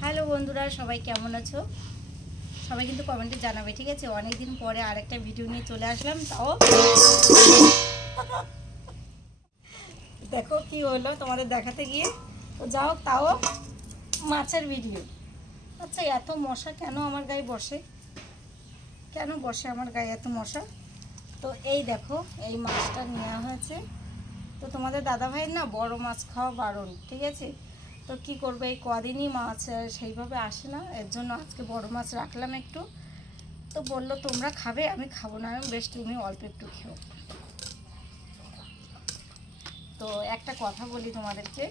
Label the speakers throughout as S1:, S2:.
S1: Hello বন্ধুরা, সবাই কেমন আছো? সবাই কিন্তু কমেন্টে জানাবে, ঠিক আছে? অনেক দিন পরে আরেকটা ভিডিও নিয়ে চলে আসলাম, তাও। দেখো কি হলো তোমাদের দেখাতে গিয়ে। তো যাও তাও মাছের ভিডিও আচ্ছা এত মশা কেন আমার গায়ে বসে? কেন বসে আমার গায়ে এত মশা? তো এই দেখো, এই মাছটা নেওয়া হয়েছে। তো তোমাদের দাদা ভাইয়ের না বড় মাছ খাওয়া বারণ, ঠিক আছে? তো কি করবে? এই কদিনই মাছ সেইভাবে আসে না। এর জন্য আজকে বড় মাছ রাখলাম একটু। তো বলল, তোমরা খাবে, আমি খাব না আমি বেশ তুমি অল্প একটু খেও। তো একটা কথা বলি তোমাদেরকে।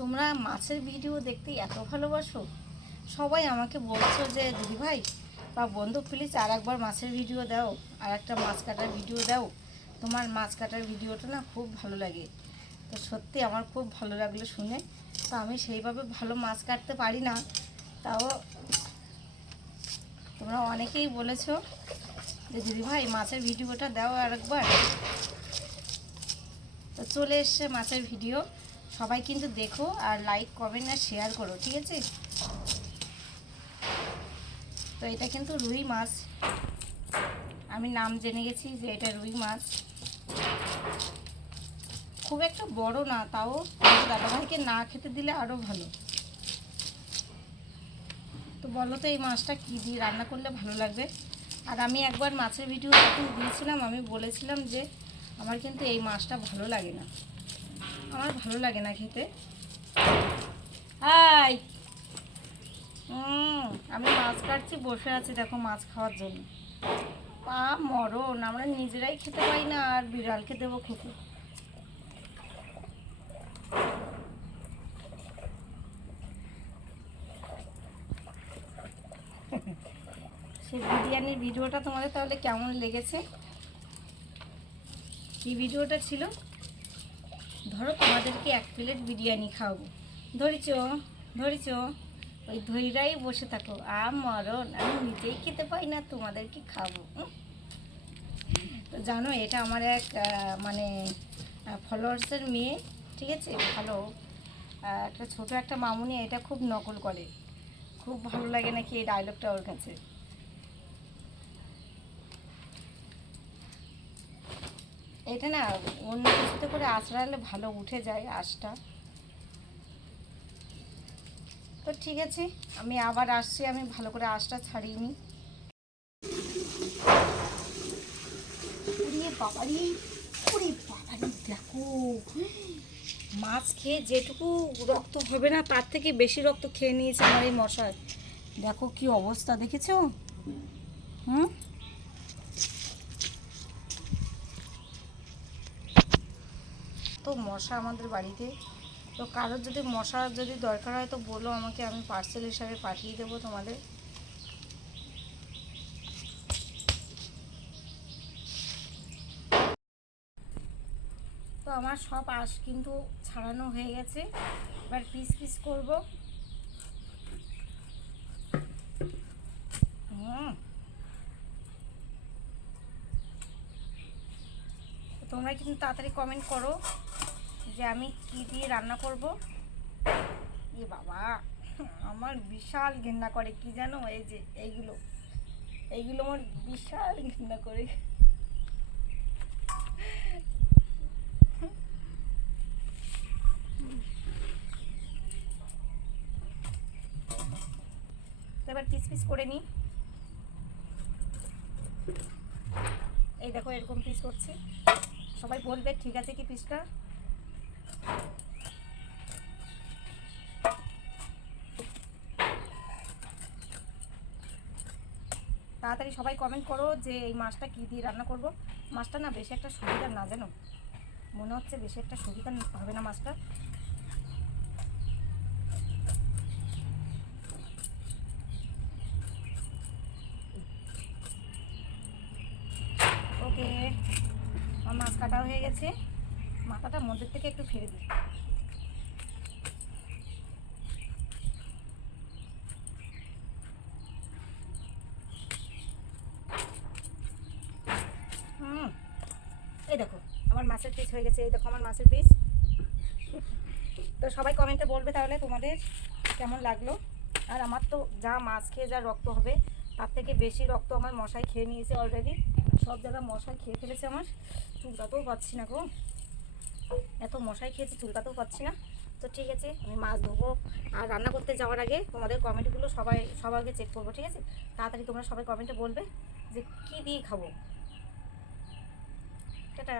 S1: তোমরা মাছের ভিডিও দেখতে এত ভালোবাসো? সবাই আমাকে বলছো যে, দিদিভাই, বা বন্ধু, প্লিজ আর একবার মাছের ভিডিও দাও আর একটা মাছ কাটার ভিডিও দাও। তোমার মাছ কাটার ভিডিওটা না খুব ভালো লাগে। তো সত্যি আমার খুব ভালো লাগল শুনে। তো আমি সেইভাবে ভালো মাছ কাটতে পারি না। তাও তোমরা অনেকেই বলেছ যে দিদিভাই মাছের ভিডিওটা দাও আর একবার তো চলে এসছে মাছের ভিডিও। সবাই কিন্তু দেখো আর লাইক কমেন্ট আর শেয়ার করো, ঠিক আছে? তো এটা কিন্তু রুই মাছ। আমি নাম জেনে গেছি যে এটা রুই মাছ। খুব একটা বড় না, তাও দাদাভাইকে না খেতে দিলে আরও ভালো। তো বলো তো এই মাছটা কী দিয়ে রান্না করলে ভালো লাগবে? আর আমি একবার মাছের ভিডিও যখন দিয়েছিলাম, আমি বলেছিলাম যে আমার কিন্তু এই মাছটা ভালো লাগে না। আমার ভালো লাগে না খেতে। হাই আমি মাছ কাটছি, বসে আছি দেখো মাছ খাওয়ার জন্য। পা মরণ, আমরা নিজেরাই খেতে পারি না, আর বিড়ালকে দেবো খেতে। সেই বিরিয়ানির ভিডিওটা তোমাদের তাহলে কেমন লেগেছে? কি ভিডিওটা ছিল, ধরো তোমাদেরকে এক প্লেট বিরিয়ানি খাওয়াবো। ধরেছ ধরেছ। ওই ধৈরাই বসে থাকো আ মরণ আমি নিজেই খেতে পাই না, তোমাদেরকে খাব। তো জানো, এটা আমার এক মানে ফলোয়ার্সের মেয়ে, ঠিক আছে? ভালো। একটা ছোট একটা মামুনি, এটা খুব নকল করে। খুব ভালো লাগে নাকি এই ডায়লগটা ওর কাছে। এটা না, অন্য কিছুতে করে আঁচড়ালে ভালো উঠে যায় আঁশটা। তো ঠিক আছে, আমি আবার আসছি, আমি ভালো করে আঁশটা ছাড়িয়ে নিই।
S2: উড়িয়ে বাবারি বাবারি
S1: দেখো, মাছ খেয়ে যেটুকু রক্ত হবে না, তার থেকে বেশি রক্ত খেয়ে নিয়েছে আমার এই মশায় দেখো কি অবস্থা, দেখেছ? হুম? তো মশা আমাদের বাড়িতে তো কারোর যদি মশার যদি দরকার হয় তো বলো আমাকে, আমি পার্সেল হিসাবে পাঠিয়ে দেবো তোমাদের। তো আমার সব আঁশ কিন্তু ছাড়ানো হয়ে গেছে। এবার পিস পিস করব। তোমরা কিন্তু তাড়াতাড়ি কমেন্ট করো। যে আমি কি দিয়ে রান্না করব? এ বাবা, আমার বিশাল ঘৃণা করে, কি জানো? এই যে এইগুলো এইগুলো আমার বিশাল ঘৃণা করে। এবার পিস পিস করে নিই। এই দেখো, এরকম পিস করছি। সবাই বলবে, ঠিক আছে কি পিসটা? তাড়াতাড়ি সবাই কমেন্ট করো যে এই মাছটা কী দিয়ে রান্না করব। মাছটা না বেশি একটা সুবিধা না, জানো? মনে হচ্ছে বেশি একটা সুবিধা হবে না মাছটা। ওকে আমার মাছ কাটা হয়ে গেছে। মাথাটা মধ্যে থেকে একটু ফেলে দিই হুম এই দেখো আমার মাছের পিস হয়ে গেছে, এই দেখো আমার মাছের পিস তো সবাই কমেন্টে বলবে তাহলে তোমাদের কেমন লাগল। আর আমার তো যা মাছ খেয়ে, যা রক্ত হবে, তার থেকে বেশি রক্ত আমার মশাই খেয়ে নিয়েছে অলরেডি সব জায়গায় মশাই খেয়ে ফেলেছে আমার। চুলকাতেও পাচ্ছি না গো। এত মশাই খেয়েছি চুলকাতেও পাচ্ছি না। তো ঠিক আছে, আমি মাছ ধোবো আর রান্না করতে যাওয়ার আগে তোমাদের কমেন্টগুলো সবাই আগে চেক করব, ঠিক আছে? তাড়াতাড়ি তোমরা সবাই কমেন্টে বলবে যে কী দিয়ে খাব। টাটা।